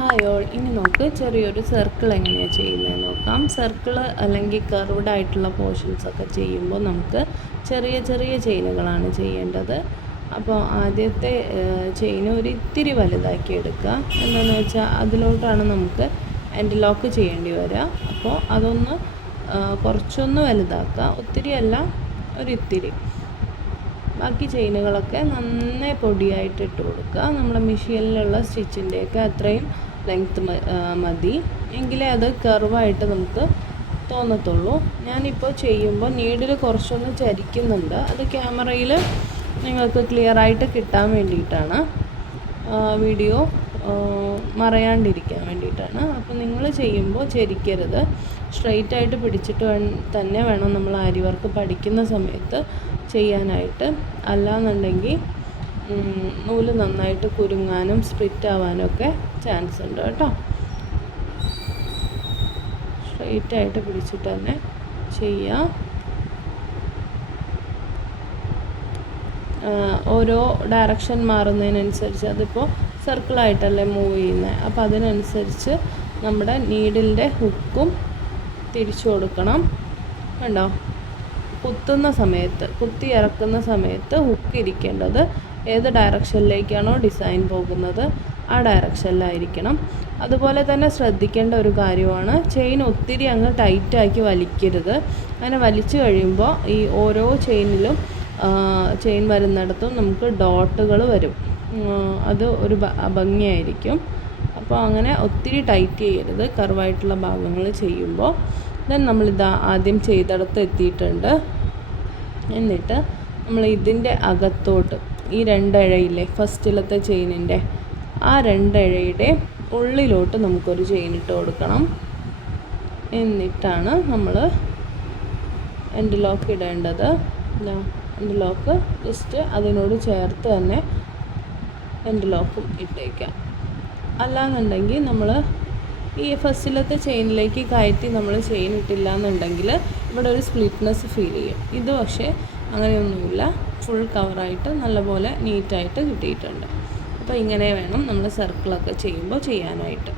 Hi all ഇനി നമുക്ക് ചെറിയൊരു സർക്കിൾ എങ്ങനെയാണ് ചെയ്യുന്നത് നോക്കാം. സർക്കിൾ അല്ലെങ്കിൽ കർവ്ഡ് ആയിട്ടുള്ള പോർഷൻസ് ഒക്കെ ചെയ്യുമ്പോൾ നമുക്ക് ചെറിയ ചെറിയ ചെയിനുകളാണ് ചെയ്യേണ്ടത്. അപ്പോൾ ആദ്യത്തെ ചെയിൻ ഒരു ഇത്തിരി വലുതാക്കി എടുക്കുക. എന്താണെന്ന് വെച്ചാൽ അതിലോട്ടാണ് നമുക്ക് എൻഡ് ലോക്ക് ചെയ്യേണ്ടി വരിക. അപ്പോൾ അതൊന്ന് കുറച്ചൊന്ന് വലുതാക്കുക. ഒത്തിരി അല്ല ഒരു ഇത്തിരി. ബാക്കി ചെയിനുകളൊക്കെ നന്നായി പൊടിയായിട്ട് ഇട്ട് കൊടുക്കുക. നമ്മുടെ മെഷീനിലുള്ള സ്റ്റിച്ചിന്റെയൊക്കെ അത്രയും ലെങ്ത്ത് മതി. എങ്കിലേ അത് കർവായിട്ട് നമുക്ക് തോന്നത്തുള്ളൂ. ഞാനിപ്പോൾ ചെയ്യുമ്പോൾ നീഡിൽ കുറച്ചൊന്ന് ചരിക്കുന്നുണ്ട്. അത് ക്യാമറയിൽ നിങ്ങൾക്ക് ക്ലിയർ ആയിട്ട് കിട്ടാൻ വേണ്ടിയിട്ടാണ്. വീഡിയോ മറയാണ്ടിരിക്കാൻ വേണ്ടിയിട്ടാണ്. അപ്പോൾ നിങ്ങൾ ചെയ്യുമ്പോൾ ചരിക്കരുത്. സ്ട്രെയിറ്റ് ആയിട്ട് പിടിച്ചിട്ട് തന്നെ വേണം നമ്മൾ ആരി വർക്ക് പഠിക്കുന്ന സമയത്ത് ചെയ്യാനായിട്ട്. അല്ലാന്നുണ്ടെങ്കിൽ നൂൽ നന്നായിട്ട് കുരുങ്ങാനും സ്പ്ലിറ്റ് ആവാനും ഒക്കെ ചാൻസ് ഉണ്ട് കേട്ടോ. സ്ട്രെയിറ്റ് ആയിട്ട് പിടിച്ചിട്ട് തന്നെ ചെയ്യാം. ഓരോ ഡയറക്ഷൻ മാറുന്നതിനനുസരിച്ച് അതിപ്പോൾ സർക്കിളായിട്ടല്ലേ മൂവ് ചെയ്യുന്നത് അപ്പോൾ അതിനനുസരിച്ച് നമ്മുടെ നീഡിലിന്റെ ഹുക്കും തിരിച്ചു കൊടുക്കണം. കണ്ടോ? കുത്തുന്ന സമയത്ത് കുത്തി ഇറക്കുന്ന സമയത്ത് ഹുക്ക് ഇരിക്കേണ്ടത് ഏത് ഡയറക്ഷനിലേക്കാണോ ഡിസൈൻ പോകുന്നത് ആ ഡയറക്ഷനിലായിരിക്കണം അതുപോലെ തന്നെ ശ്രദ്ധിക്കേണ്ട ഒരു കാര്യമാണ് ചെയിൻ ഒത്തിരി അങ്ങ് ടൈറ്റാക്കി വലിക്കരുത്. അങ്ങനെ വലിച്ചു കഴിയുമ്പോൾ ഈ ഓരോ ചെയിനിലും ചെയിൻ വരുന്നിടത്തും നമുക്ക് ഡോട്ടുകൾ വരും. അത് ഒരു ഭംഗിയായിരിക്കും. അപ്പോൾ അങ്ങനെ ഒത്തിരി ടൈറ്റ് ചെയ്യരുത് കർവായിട്ടുള്ള ഭാഗങ്ങൾ ചെയ്യുമ്പോൾ. ദെൻ നമ്മളിതാ ആദ്യം ചെയ്തിടത്ത് എത്തിയിട്ടുണ്ട് എന്നിട്ട് നമ്മൾ ഇതിന്റെ അകത്തോട്ട് ഈ രണ്ടിഴയില്ലേ ഫസ്റ്റിലത്തെ ചെയിനിന്റെ ആ രണ്ടിഴയുടെ ഉള്ളിലോട്ട് നമുക്കൊരു ചെയിൻ ഇട്ട് കൊടുക്കണം. എന്നിട്ടാണ് നമ്മൾ എന്റെ ലോക്ക് ഇടേണ്ടത്. എന്റെ ലോക്ക് ജസ്റ്റ് അതിനോട് ചേർത്ത് തന്നെ എന്റെ ലോക്കും ഇട്ടേക്കാം. അല്ലാന്നുണ്ടെങ്കിൽ നമ്മൾ ഈ ഫസ്റ്റിലത്തെ ചെയിനിലേക്ക് കയറ്റി നമ്മൾ ചെയിൻ ഇട്ടില്ല എന്നുണ്ടെങ്കിൽ ഇവിടെ ഒരു സ്പ്ലിറ്റ്നെസ് ഫീൽ ചെയ്യും. ഇത് പക്ഷേ അങ്ങനെയൊന്നുമില്ല. ഫുൾ കവറായിട്ട് നല്ലപോലെ നീറ്റായിട്ട് കിട്ടിയിട്ടുണ്ട്. അപ്പോൾ ഇങ്ങനെ വേണം നമ്മൾ സർക്കിളൊക്കെ ചെയ്യുമ്പോൾ ചെയ്യാനായിട്ട്.